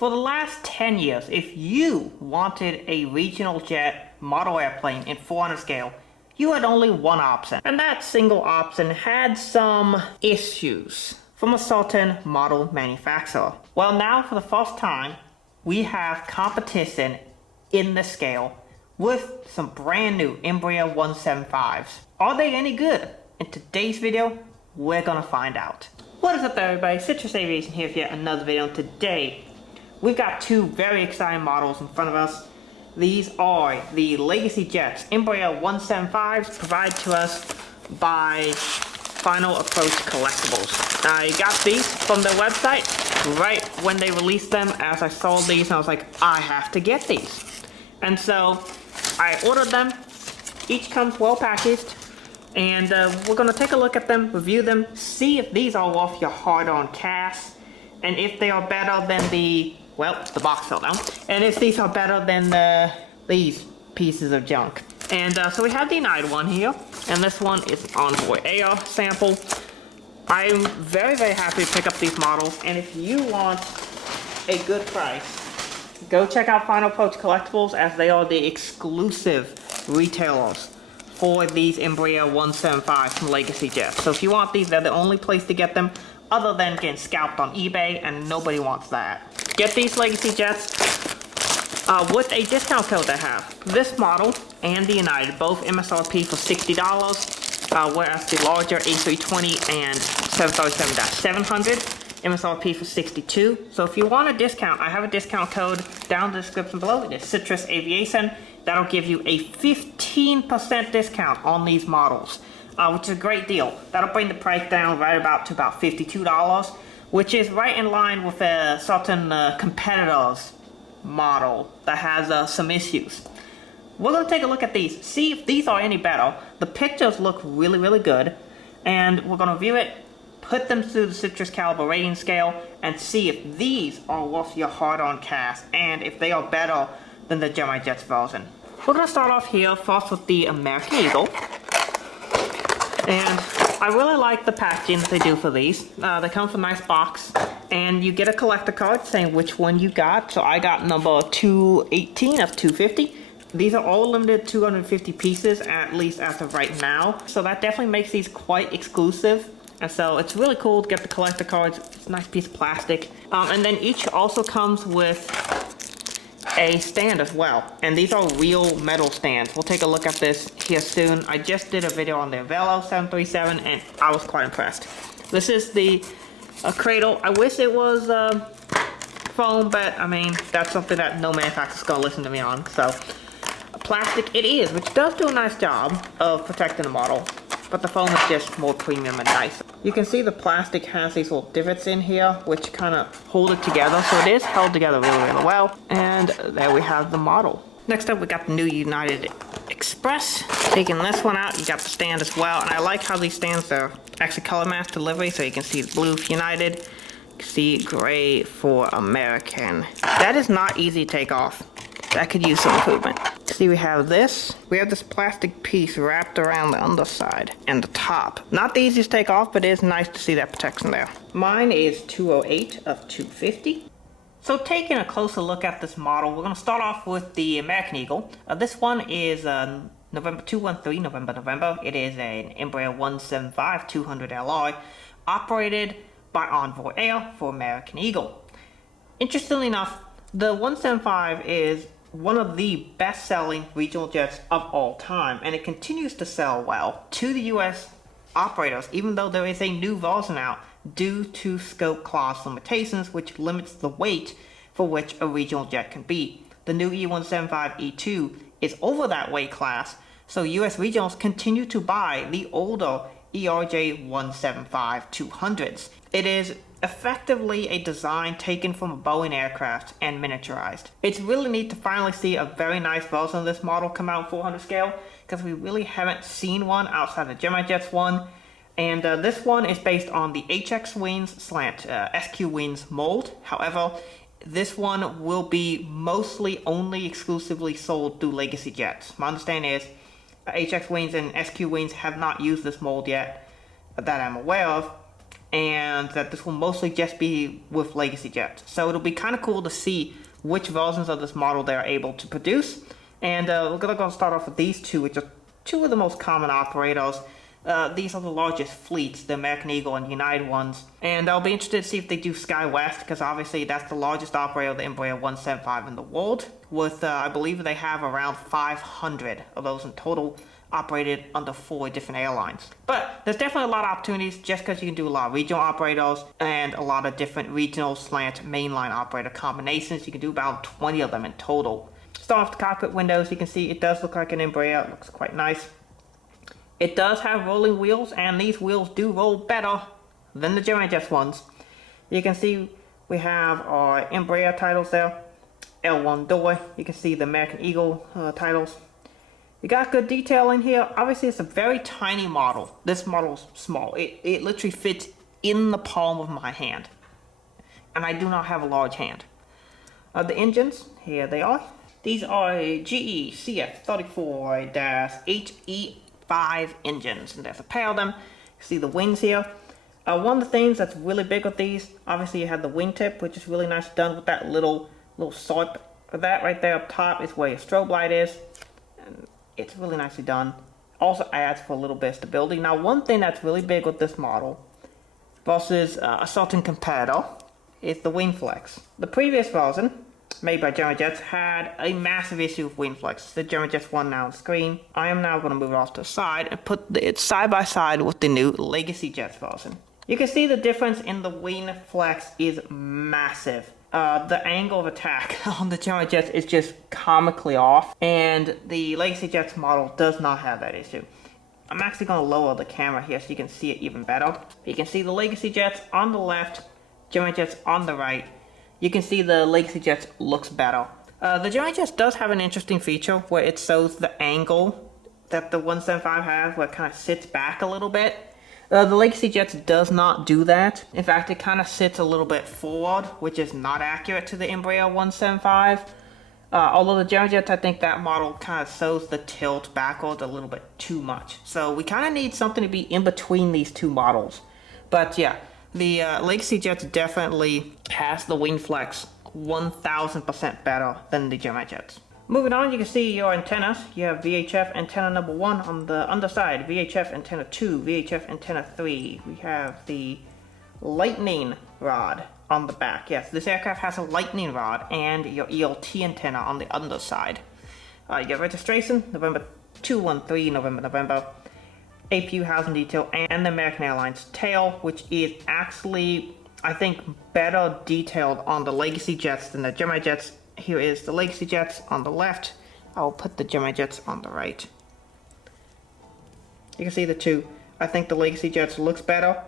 For the last 10 years, if you wanted a regional jet model airplane in 400 scale, you had only one option. And that single option had some issues from a certain model manufacturer. Well, now for the first time, we have competition in the scale with some brand new Embraer 175s. Are they any good? In today's video, we're gonna find out. What is up there, everybody? Citrus Aviation here with yet another video. Today, we've got two very exciting models in front of us. These are the Legacy Jets Embraer 175s provided to us by Final Approach Collectibles. I got these from their website right when they released them. As I saw these, and I was like, I have to get these. And so I ordered them. Each comes well packaged. And we're going to take a look at them, review them, see if these are worth your hard-earned cash, and if they are better than the box fell down, and if these are better than these pieces of junk. And so we have the United one here, and this one is an Envoy Air sample. I'm very, very happy to pick up these models, and if you want a good price, go check out Final Approach Collectibles, as they are the exclusive retailers for these Embraer 175s from Legacy Jets. So if you want these, they're the only place to get them, other than getting scalped on eBay, and nobody wants that. Get these Legacy Jets with a discount code they have. This model and the United, both MSRP for $60, whereas the larger A320 and 737-700, MSRP for $62. So if you want a discount, I have a discount code down in the description below. It is Citrus Aviation. That'll give you a 15% discount on these models, which is a great deal. That'll bring the price down right about to about $52, which is right in line with a certain competitor's model that has some issues. We're going to take a look at these, see if these are any better. The pictures look really, really good, and we're going to review it, put them through the Citrus Caliber rating scale, and see if these are worth your hard-earned cash, and if they are better than the Gemini Jets version. We're going to start off here first with the American Eagle. And I really like the packaging that they do for these. They come with a nice box, and you get a collector card saying which one you got. So I got number 218 of 250. These are all limited 250 pieces, at least as of right now. So that definitely makes these quite exclusive. And so it's really cool to get the collector cards. It's a nice piece of plastic. And then each also comes with a stand as well, and these are real metal stands. We'll take a look at this here soon. I just did a video on the Velo 737, and I was quite impressed. This is the cradle. I wish it was foam, but I mean, that's something that no manufacturer's gonna listen to me on. So plastic it is, which does do a nice job of protecting the model, but the foam is just more premium and nice. You can see the plastic has these little divots in here, which kind of hold it together, so it is held together really, really well. And there we have the model. Next up, we got the new United Express. Taking this one out, you got the stand as well, and I like how these stands are actually color match delivery, so you can see blue for United, you can see gray for American. That is not easy to take off. That could use some improvement. See, we have this plastic piece wrapped around the underside and the top. Not the easiest to take off, but it is nice to see that protection there. Mine is 208 of 250. So taking a closer look at this model, we're going to start off with the American Eagle. This one is November 213, November. It is an Embraer 175-200 LI operated by Envoy Air for American Eagle. Interestingly enough, the 175 is one of the best-selling regional jets of all time, and it continues to sell well to the US operators, even though there is a new version out due to scope clause limitations, which limits the weight for which a regional jet can be. The new E175-E2 is over that weight class, so US regionals continue to buy the older ERJ-175-200s. It is effectively a design taken from a Boeing aircraft and miniaturized. It's really neat to finally see a very nice version of this model come out in 400 scale, because we really haven't seen one outside the Gemini Jets one. And this one is based on the HX wings slant SQ wings mold. However, this one will be mostly only exclusively sold through Legacy Jets. My understanding is HX wings and SQ wings have not used this mold yet that I'm aware of. and that this will mostly just be with Legacy Jets. So it'll be kind of cool to see which versions of this model they're able to produce. And we're going to start off with these two, which are two of the most common operators. These are the largest fleets, the American Eagle and United ones. And I'll be interested to see if they do SkyWest, because obviously that's the largest operator of the Embraer 175 in the world, with I believe they have around 500 of those in total, operated under 4 different airlines. But there's definitely a lot of opportunities just because you can do a lot of regional operators and a lot of different regional slant mainline operator combinations. You can do about 20 of them in total. Start off the cockpit windows, you can see it does look like an Embraer. It looks quite nice. It does have rolling wheels, and these wheels do roll better than the Gemini Jets ones. You can see we have our Embraer titles there, L1 door. You can see the American Eagle titles. You got good detail in here. Obviously, it's a very tiny model. This model's small. It literally fits in the palm of my hand. And I do not have a large hand. The engines, here they are. These are GE CF34-HE5 engines, and there's a pair of them. You see the wings here. One of the things that's really big with these, obviously you have the wingtip, which is really nice done with that little swipe. That right there up top is where your strobe light is. And it's really nicely done. Also adds for a little bit of stability. Now, one thing that's really big with this model versus a certain competitor is the wing flex. The previous version, made by Gemini Jets, had a massive issue with wing flex. The Gemini Jets one now on screen. I am now going to move it off to the side and put it side by side with the new Legacy Jets version. You can see the difference in the wing flex is massive. The angle of attack on the Gemini Jets is just comically off, and the Legacy Jets model does not have that issue. I'm actually going to lower the camera here so you can see it even better. You can see the Legacy Jets on the left, Gemini Jets on the right. You can see the Legacy Jets looks better. The Gemini Jets does have an interesting feature where it shows the angle that the 175 has, where it kind of sits back a little bit. The Legacy Jets does not do that. In fact, it kind of sits a little bit forward, which is not accurate to the Embraer 175. Although the Gemini Jets, I think that model kind of shows the tilt backwards a little bit too much. So we kind of need something to be in between these two models. But yeah, the Legacy Jets definitely has the wing flex 1000% better than the Gemini Jets. Moving on, you can see your antennas. You have VHF antenna number 1 on the underside, VHF antenna 2, VHF antenna 3. We have the lightning rod on the back. Yes, this aircraft has a lightning rod and your ELT antenna on the underside. You get registration, November 213, November. APU housing detail, and the American Airlines tail, which is actually, I think, better detailed on the Legacy Jets than the Gemini Jets. Here is the Legacy Jets on the left. I'll put the Gemini Jets on the right. You can see the two. I think the Legacy Jets looks better,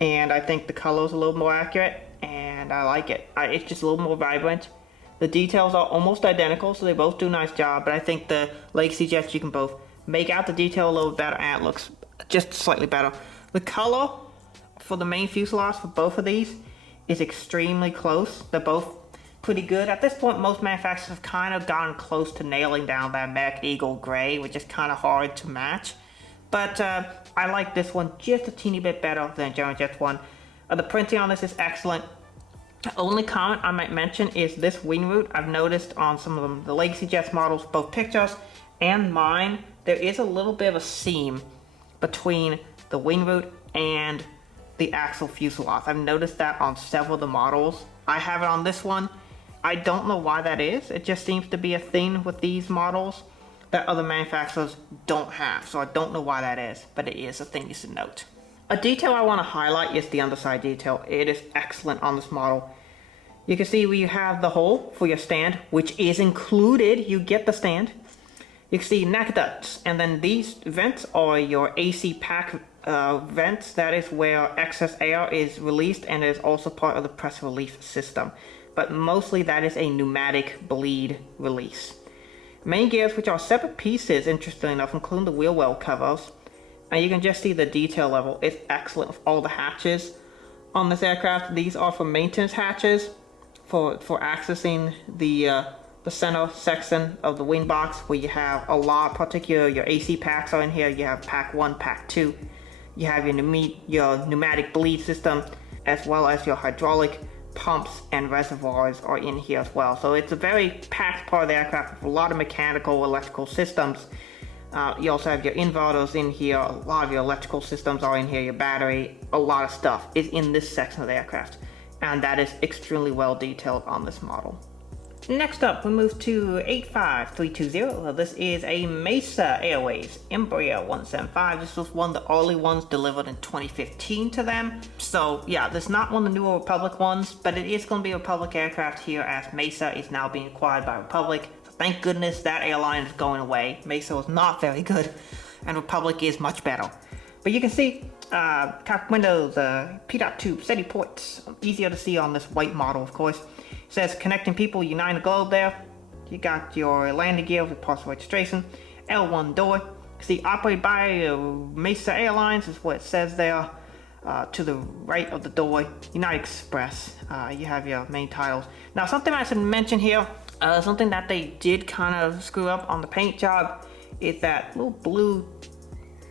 and I think the color is a little more accurate, and I like it. It's just a little more vibrant. The details are almost identical, so they both do a nice job, but I think the Legacy Jets, you can both make out the detail a little better, and it looks just slightly better. The color for the main fuselage for both of these is extremely close. They're both pretty good. At this point, most manufacturers have kind of gotten close to nailing down that American Eagle gray, which is kind of hard to match. But I like this one just a teeny bit better than Gemini Jets one. The printing on this is excellent. The only comment I might mention is this wing root. I've noticed on some of them, the Legacy Jets models, both pictures and mine, there is a little bit of a seam between the wing root and the actual fuselage. I've noticed that on several of the models. I have it on this one. I don't know why that is. It just seems to be a thing with these models that other manufacturers don't have. So I don't know why that is, but it is a thing you should note. A detail I want to highlight is the underside detail. It is excellent on this model. You can see where you have the hole for your stand, which is included. You get the stand. You can see neck ducts, and then these vents are your AC pack vents. That is where excess air is released, and is also part of the press relief system. But mostly that is a pneumatic bleed release. Main gears, which are separate pieces, interestingly enough, including the wheel well covers. And you can just see the detail level. It's excellent with all the hatches on this aircraft. These are for maintenance hatches for accessing the center section of the wing box, where you have a lot, particularly your AC packs are in here. You have pack 1, pack 2. You have your pneumatic bleed system, as well as your hydraulic pumps and reservoirs are in here as well. So it's a very packed part of the aircraft with a lot of mechanical, electrical systems. You also have your inverters in here. A lot of your electrical systems are in here. Your battery, a lot of stuff is in this section of the aircraft, and that is extremely well detailed on this model. Next up, we move to 85320. This is a Mesa Airways ERJ-175. This was one of the early ones delivered in 2015 to them. So yeah, this is not one of the newer Republic ones, but it is going to be a Republic aircraft here, as Mesa is now being acquired by Republic. So thank goodness that airline is going away. Mesa was not very good, and Republic is much better. But you can see cockpit windows, P-dot tube, steady ports. Easier to see on this white model, of course. It says connecting people, uniting the globe there. You got your landing gear with parcel registration. L1 door. See, operated by Mesa Airlines is what it says there. To the right of the door, United Express. You have your main titles. Now, something I should mention here, something that they did kind of screw up on the paint job, is that little blue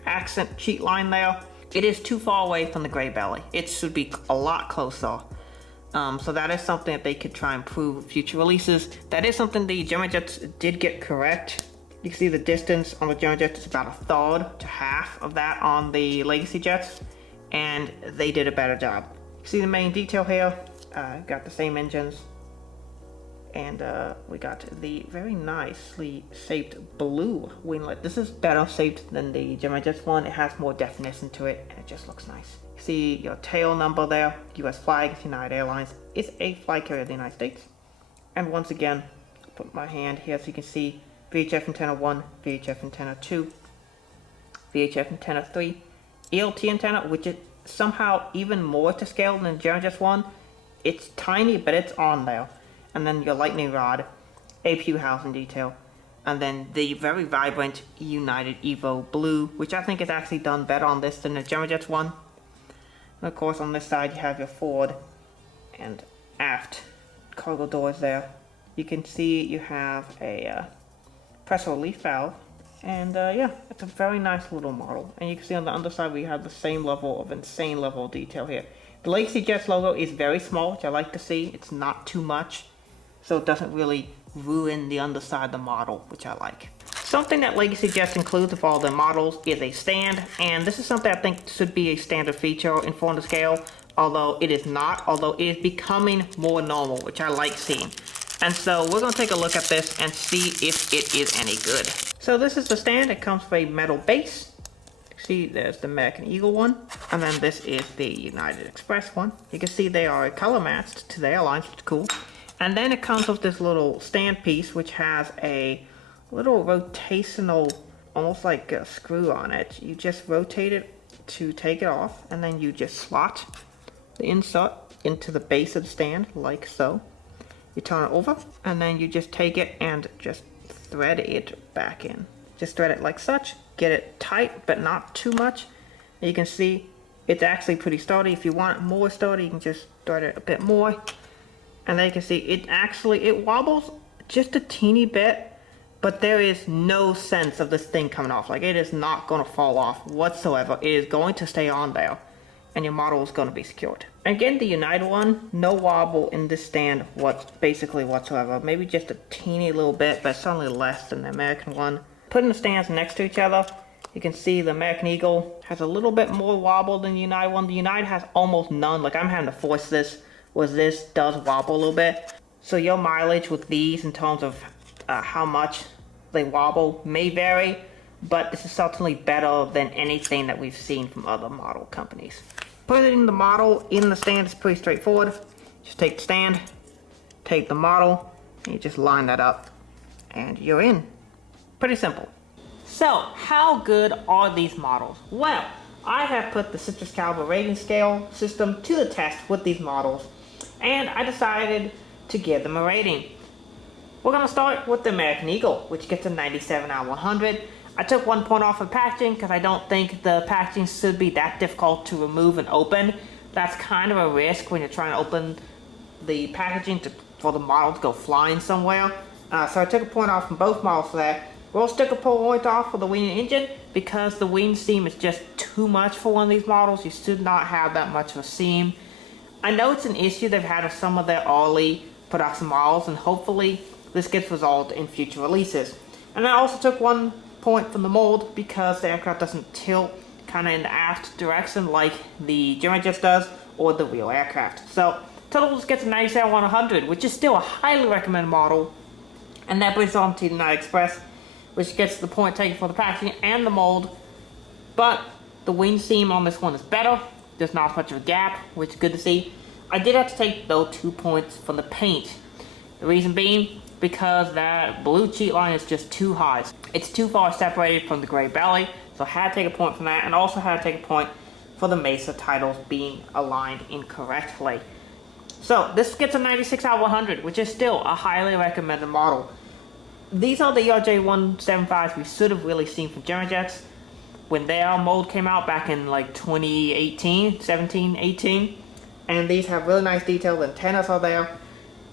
accent cheat line there. It is too far away from the gray belly. It should be a lot closer. So that is something that they could try and improve with future releases. That is something the Gemini Jets did get correct. You can see the distance on the Gemini Jets is about a third to half of that on the Legacy Jets, and they did a better job. See the main detail here, got the same engines, and we got the very nicely shaped blue winglet. This is better shaped than the Gemini Jets one. It has more definition to it, and it just looks nice. See your tail number there, US flag, United Airlines. It's a flag carrier of the United States. And once again, I'll put my hand here so you can see VHF antenna 1, VHF antenna 2, VHF antenna 3, ELT antenna, which is somehow even more to scale than the Gemini Jets one. It's tiny, but it's on there. And then your lightning rod, APU housing detail, and then the very vibrant United Evo blue, which I think is actually done better on this than the Gemini Jets one. And of course, on this side, you have your forward and aft cargo doors there. You can see you have a pressure relief valve. And yeah, it's a very nice little model. And you can see on the underside, we have the same level of insane level of detail here. The Legacy Jets logo is very small, which I like to see. It's not too much, so it doesn't really ruin the underside of the model, which I like. Something that Legacy Jets includes with all their models is a stand, and this is something I think should be a standard feature in 400 scale, although it is not, although it is becoming more normal, which I like seeing. And so we're going to take a look at this and see if it is any good. So this is the stand. It comes with a metal base. See, there's the American Eagle one, and then this is the United Express one. You can see they are color matched to the airlines, which is cool. And then it comes with this little stand piece, which has a little rotational, almost like a screw on it. You just rotate it to take it off, and then you just slot the insert into the base of the stand, like so. You turn it over, and then you just take it and just thread it back in. Just thread it like such, get it tight, but not too much. And you can see it's actually pretty sturdy. If you want it more sturdy, you can just thread it a bit more. And then you can see it wobbles just a teeny bit, but there is no sense of this thing coming off. Like, it is not going to fall off whatsoever. It is going to stay on there, and your model is going to be secured. Again, the United one, no wobble in this stand basically whatsoever. Maybe just a teeny little bit, but certainly less than the American one. Putting the stands next to each other, you can see the American Eagle has a little bit more wobble than the United one. The United has almost none. Like, I'm having to force this, whereas this does wobble a little bit. So your mileage with these in terms of how much they wobble may vary, but this is certainly better than anything that we've seen from other model companies. Putting the model in the stand is pretty straightforward. Just take the stand, take the model, and you just line that up, and you're in. Pretty simple. So, how good are these models? Well, I have put the Citrus Caliber rating scale system to the test with these models, and I decided to give them a rating. We're going to start with the American Eagle, which gets a 97 out of 100. I took 1 point off of packaging because I don't think the packaging should be that difficult to remove and open. That's kind of a risk when you're trying to open the packaging for the model to go flying somewhere. So I took a point off from both models for that. Will stick a point off for the wing engine because the wing seam is just too much for one of these models. You should not have that much of a seam. I know it's an issue they've had with some of their early production models, and hopefully this gets resolved in future releases. And I also took 1 point from the mold because the aircraft doesn't tilt kind of in the aft direction like the Gemini Jets does or the real aircraft. So total just gets a 97 on 100, which is still a highly recommended model. And that brings on to the Night Express, which gets the point taken for the packaging and the mold. But the wing seam on this one is better. There's not as much of a gap, which is good to see. I did have to take, though, 2 points from the paint. The reason being, because that blue cheat line is just too high. It's too far separated from the gray belly, so I had to take a point from that, and also had to take a point for the Mesa titles being aligned incorrectly. So this gets a 96 out of 100, which is still a highly recommended model. These are the ERJ-175s we should have really seen from Gemini Jets when their mold came out back in like 2018, 17, 18. And these have really nice detail. The antennas are there.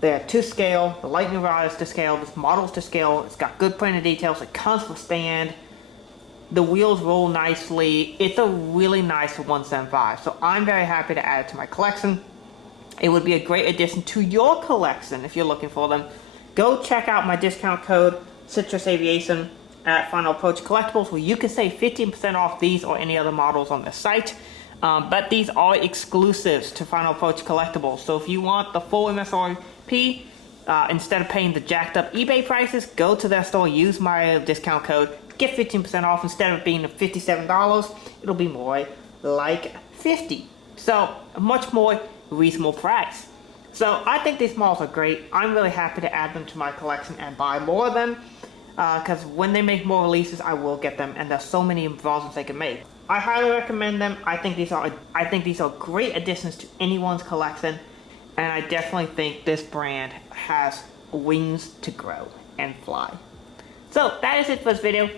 They're to scale. The lightning rod is to scale. This model's to scale. It's got good printed details. It comes with stand. The wheels roll nicely. It's a really nice 175. So I'm very happy to add it to my collection. It would be a great addition to your collection if you're looking for them. Go check out my discount code, Citrus Aviation, at Final Approach Collectibles, where you can save 15% off these or any other models on the site. But these are exclusives to Final Approach Collectibles. So if you want the full MSRP, instead of paying the jacked up eBay prices, go to their store, use my discount code, get 15% off. Instead of being $57, it'll be more like $50. So a much more reasonable price. So I think these models are great. I'm really happy to add them to my collection and buy more of them. Because when they make more releases, I will get them, and there's so many versions they can make. I highly recommend them. I think these are great additions to anyone's collection, and I definitely think this brand has wings to grow and fly. So that is it for this video.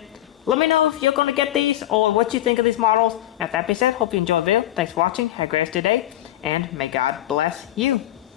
Let me know if you're going to get these or what you think of these models. And with that being said, hope you enjoyed the video. Thanks for watching. Have a great rest of your day, and may God bless you.